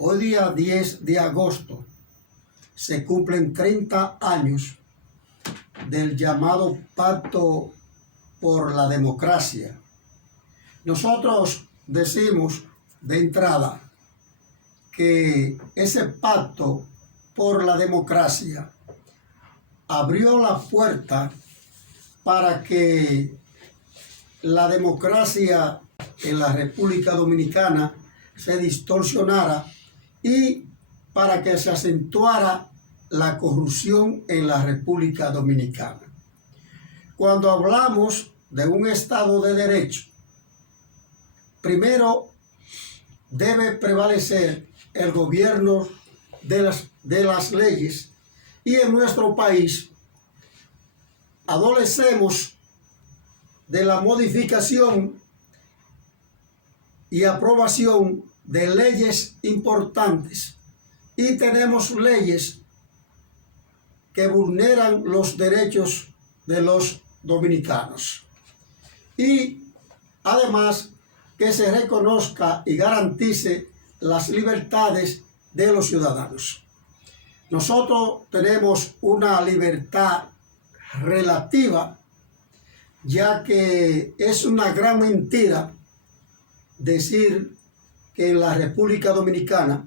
Hoy día 10 de agosto se cumplen 30 años del llamado Pacto por la Democracia. Nosotros decimos de entrada que ese pacto por la democracia abrió la puerta para que la democracia en la República Dominicana se distorsionara y para que se acentuara la corrupción en la República Dominicana. Cuando hablamos de un Estado de Derecho, primero debe prevalecer el gobierno de las leyes, y en nuestro país adolecemos de la modificación y aprobación de leyes importantes, y tenemos leyes que vulneran los derechos de los dominicanos, y además que se reconozca y garantice las libertades de los ciudadanos. Nosotros tenemos una libertad relativa, ya que es una gran mentira decir que en la República Dominicana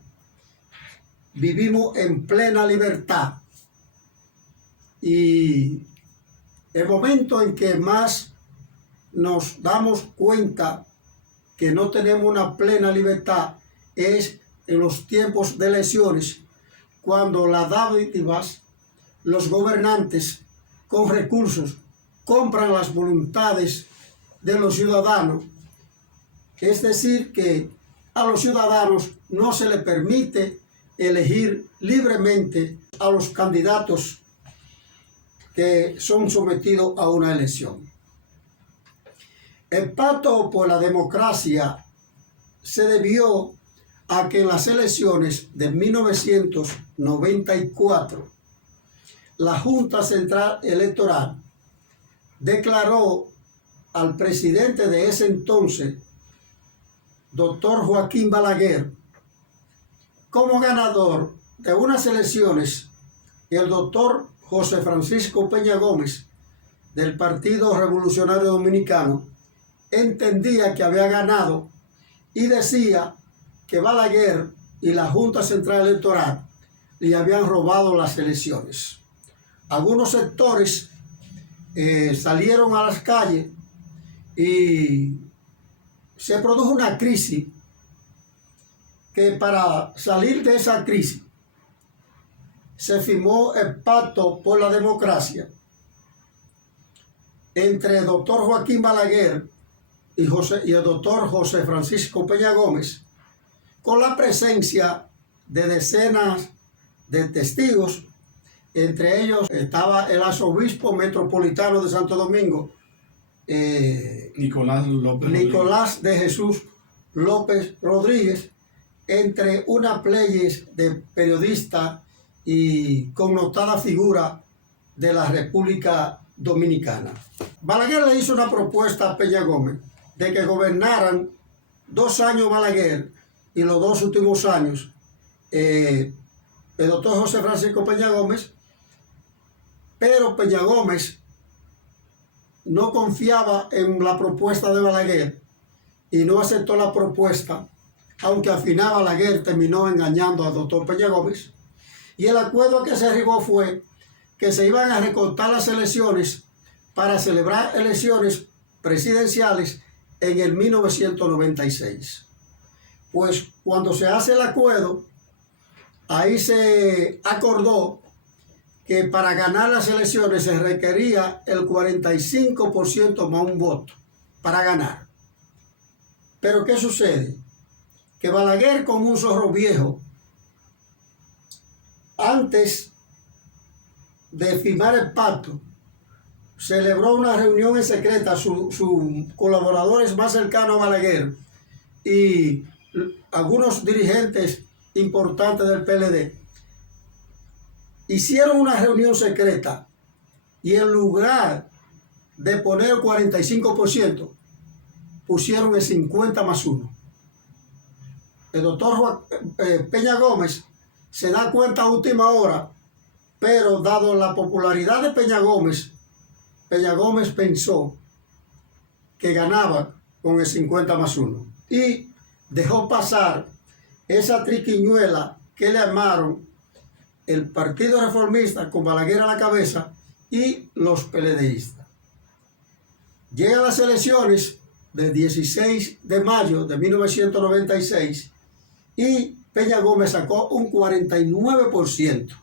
vivimos en plena libertad, y el momento en que más nos damos cuenta que no tenemos una plena libertad es en los tiempos de elecciones, cuando las dádivas, los gobernantes con recursos compran las voluntades de los ciudadanos. Es decir, que a los ciudadanos no se les permite elegir libremente a los candidatos que son sometidos a una elección. El pacto por la democracia se debió a que en las elecciones de 1994 la Junta Central Electoral declaró al presidente de ese entonces, doctor Joaquín Balaguer, como ganador de unas elecciones, y el doctor José Francisco Peña Gómez del Partido Revolucionario Dominicano entendía que había ganado y decía que Balaguer y la Junta Central Electoral le habían robado las elecciones. Algunos sectores salieron a las calles y se produjo una crisis, que para salir de esa crisis se firmó el Pacto por la Democracia entre el doctor Joaquín Balaguer y el doctor José Francisco Peña Gómez, con la presencia de decenas de testigos. Entre ellos estaba el arzobispo metropolitano de Santo Domingo, Nicolás de Jesús López Rodríguez, entre una pleyes de periodistas y connotada figura de la República Dominicana. Balaguer le hizo una propuesta a Peña Gómez de que gobernaran 2 años Balaguer y los 2 últimos años el doctor José Francisco Peña Gómez, pero Peña Gómez no confiaba en la propuesta de Balaguer y no aceptó la propuesta, aunque al final Balaguer terminó engañando al doctor Peña Gómez, y el acuerdo que se arribó fue que se iban a recortar las elecciones para celebrar elecciones presidenciales en el 1996. Pues cuando se hace el acuerdo, ahí se acordó que para ganar las elecciones se requería el 45% más un voto para ganar. Pero ¿qué sucede? Que Balaguer, como un zorro viejo, antes de firmar el pacto, celebró una reunión en secreta. Sus colaboradores más cercanos a Balaguer y algunos dirigentes importantes del PLD hicieron una reunión secreta, y en lugar de poner el 45%, pusieron el 50 más 1. el doctor Peña Gómez se da cuenta a última hora, pero dado la popularidad de Peña Gómez pensó que ganaba con el 50+1 y dejó pasar esa triquiñuela que le armaron el Partido Reformista con Balaguer a la cabeza y los PLDistas. Llegan las elecciones del 16 de mayo de 1996 y Peña Gómez sacó un 49%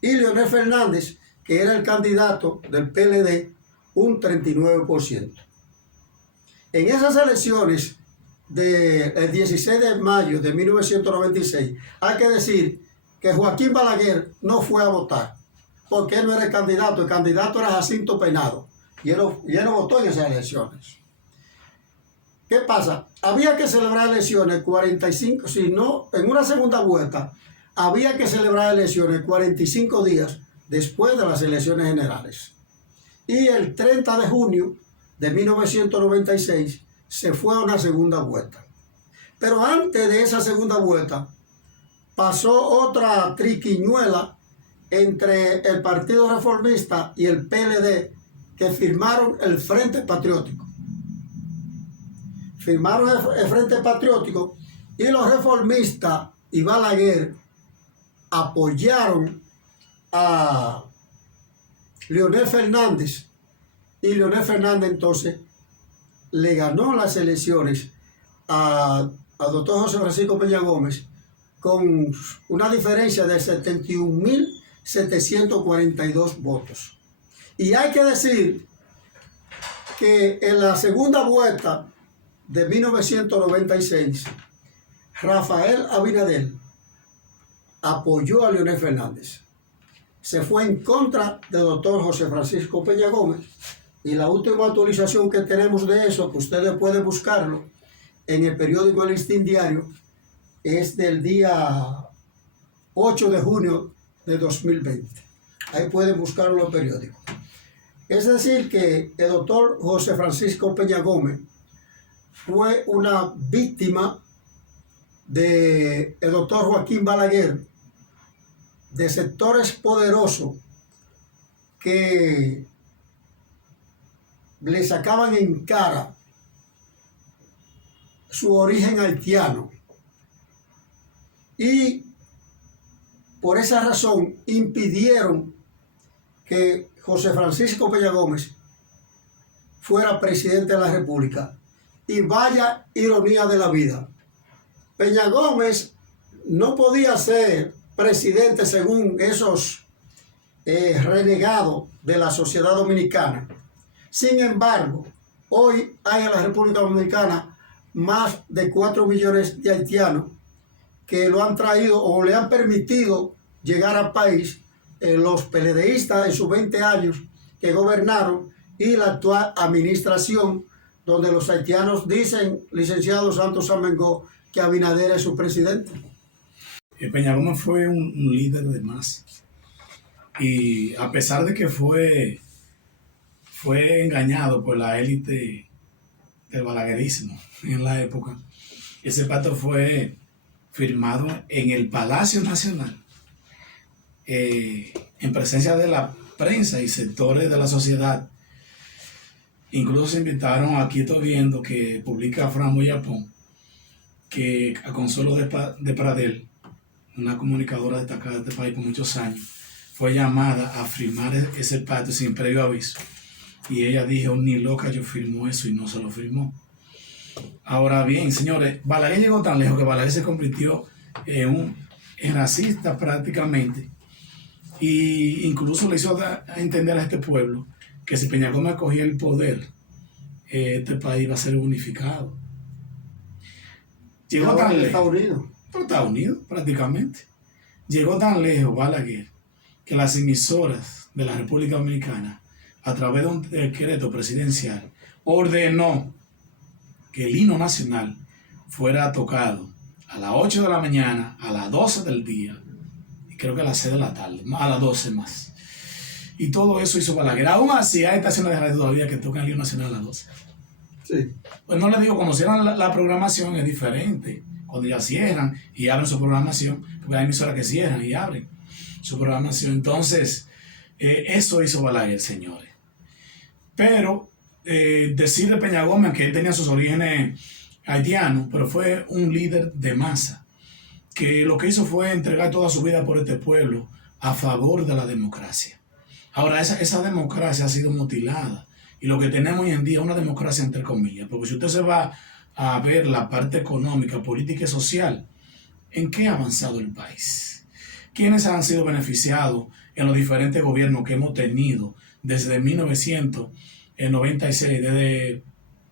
y Leonel Fernández, que era el candidato del PLD, un 39%. En esas elecciones del 16 de mayo de 1996, hay que decir que Joaquín Balaguer no fue a votar, porque él no era el candidato era Jacinto Peinado, y él no votó en esas elecciones. ¿Qué pasa? Había que celebrar elecciones 45, si no, en una segunda vuelta, había que celebrar elecciones 45 días después de las elecciones generales. Y el 30 de junio de 1996 se fue a una segunda vuelta. Pero antes de esa segunda vuelta pasó otra triquiñuela entre el Partido Reformista y el PLD, que firmaron el Frente Patriótico. Firmaron el Frente Patriótico y los reformistas y Balaguer apoyaron a Leonel Fernández, y Leonel Fernández entonces le ganó las elecciones a doctor José Francisco Peña Gómez con una diferencia de 71.742 votos. Y hay que decir que en la segunda vuelta de 1996, Rafael Abinader apoyó a Leonel Fernández. Se fue en contra del doctor José Francisco Peña Gómez, y la última actualización que tenemos de eso, que ustedes pueden buscarlo en el periódico El Listín Diario, es del día 8 de junio de 2020. Ahí pueden buscarlo en el periódico. Es decir, que el doctor José Francisco Peña Gómez fue una víctima del doctor Joaquín Balaguer, de sectores poderosos que le sacaban en cara su origen haitiano, y por esa razón impidieron que José Francisco Peña Gómez fuera presidente de la República. Y vaya ironía de la vida, Peña Gómez no podía ser presidente según esos renegados de la sociedad dominicana. Sin embargo, hoy hay en la República Dominicana más de 4 millones de haitianos que lo han traído o le han permitido llegar al país, los PLDistas en sus 20 años que gobernaron y la actual administración, donde los haitianos dicen, licenciado Santos Armengol, que Abinader es su presidente. Peña Gómez fue un líder de masa, y a pesar de que fue engañado por la élite del balaguerismo en la época, ese pacto fue firmado en el Palacio Nacional, en presencia de la prensa y sectores de la sociedad. Incluso se invitaron, aquí estoy viendo que publica Fran Boyapón, que a Consuelo de Pradel, una comunicadora destacada de este país por muchos años, fue llamada a firmar ese pacto sin previo aviso. Y ella dijo, ni loca yo firmo eso, y no se lo firmó. Ahora bien, señores, Balaguer llegó tan lejos que Balaguer se convirtió en racista prácticamente. Y incluso le hizo a entender a este pueblo que si Peña Gómez cogía el poder, este país va a ser unificado. Llegó tan lejos. Estados Unidos, prácticamente. Llegó tan lejos Balaguer que las emisoras de la República Dominicana, a través de un decreto presidencial, ordenó que el himno nacional fuera tocado a las 8 de la mañana, a las 12 del día, y creo que a las 6 de la tarde, a las 12 más. Y todo eso hizo Balaguer. Aún así, hay estaciones de radio todavía que tocan el himno nacional a las 12. Sí. Pues no les digo, conocieron la programación, es diferente. cuando ya cierran y abren su programación, porque hay emisoras que cierran y abren su programación. Entonces, eso hizo Balaguer, señores. Pero decir de Peña Gómez que él tenía sus orígenes haitianos, pero fue un líder de masa, que lo que hizo fue entregar toda su vida por este pueblo a favor de la democracia. Ahora, esa democracia ha sido mutilada. Y lo que tenemos hoy en día es una democracia entre comillas. Porque si usted se va a ver la parte económica, política y social, ¿en qué ha avanzado el país? ¿Quiénes han sido beneficiados en los diferentes gobiernos que hemos tenido desde 1996, desde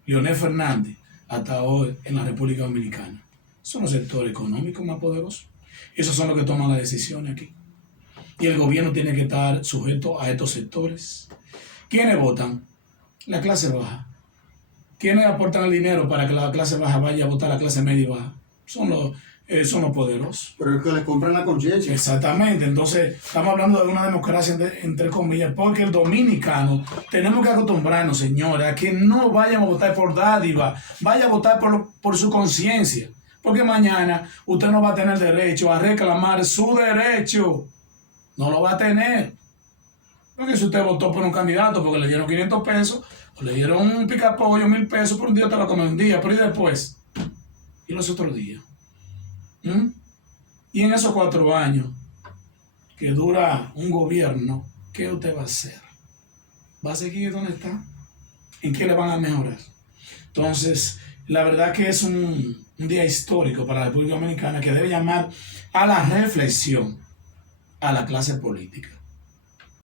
Leonel Fernández hasta hoy en la República Dominicana? Son los sectores económicos más poderosos. Esos son los que toman las decisiones aquí. Y el gobierno tiene que estar sujeto a estos sectores. ¿Quiénes votan? La clase baja. ¿Quiénes aportan el dinero para que la clase baja vaya a votar a la clase media y baja? Son los poderosos. Pero es que les compran la conciencia. Exactamente. Entonces, estamos hablando de una democracia entre comillas, porque el dominicano tenemos que acostumbrarnos, señores, a que no vayan a votar por dádiva, vaya a votar por su conciencia. Porque mañana usted no va a tener derecho a reclamar su derecho. No lo va a tener. Porque si usted votó por un candidato porque le dieron 500 pesos, o le dieron un picapollo, 1000 pesos, por un día te va a comer un día, pero ¿y después? ¿Y los otros días? Y en esos 4 años que dura un gobierno, ¿qué usted va a hacer? ¿Va a seguir donde está? ¿En qué le van a mejorar? Entonces, la verdad que es un día histórico para la República Dominicana que debe llamar a la reflexión a la clase política.